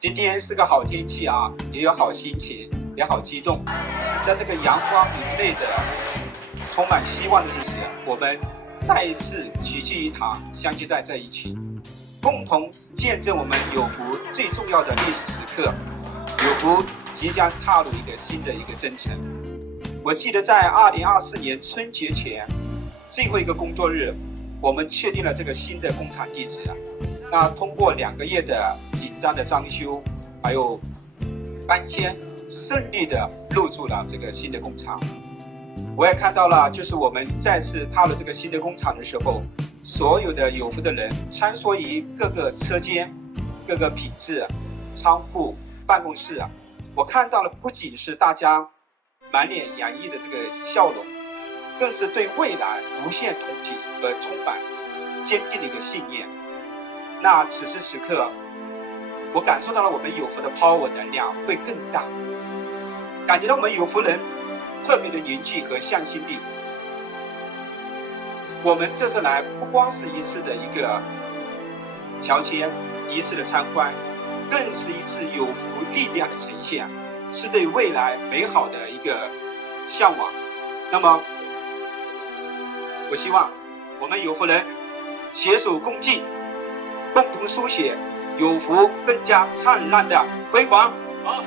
今天是个好天气啊，也有好心情，也好激动。在这个阳光明媚的、充满希望的日子，我们再一次齐聚一堂，相聚在这一起，共同见证我们有福最重要的历史时刻。有福即将踏入一个新的征程。我记得在2024年春节前最后一个工作日，我们确定了这个新的工厂地址。那通过2个月的紧张的装修，还有搬迁，顺利的入住了这个新的工厂。我也看到了，就是我们再次踏入这个新的工厂的时候，所有的有福的人穿梭于各个车间、各个品质、仓库、办公室。我看到了不仅是大家满脸洋溢的这个笑容，更是对未来无限憧憬和充满坚定的一个信念。那此时此刻，我感受到了我们有福的 power 能量会更大，感觉到我们有福人特别的凝聚和向心力。我们这次来不光是一次的一个乔迁，一次的参观，更是一次有福力量的呈现，是对未来美好的一个向往。那么我希望我们有福人携手共进，共同书写有福更加灿烂的辉煌。好。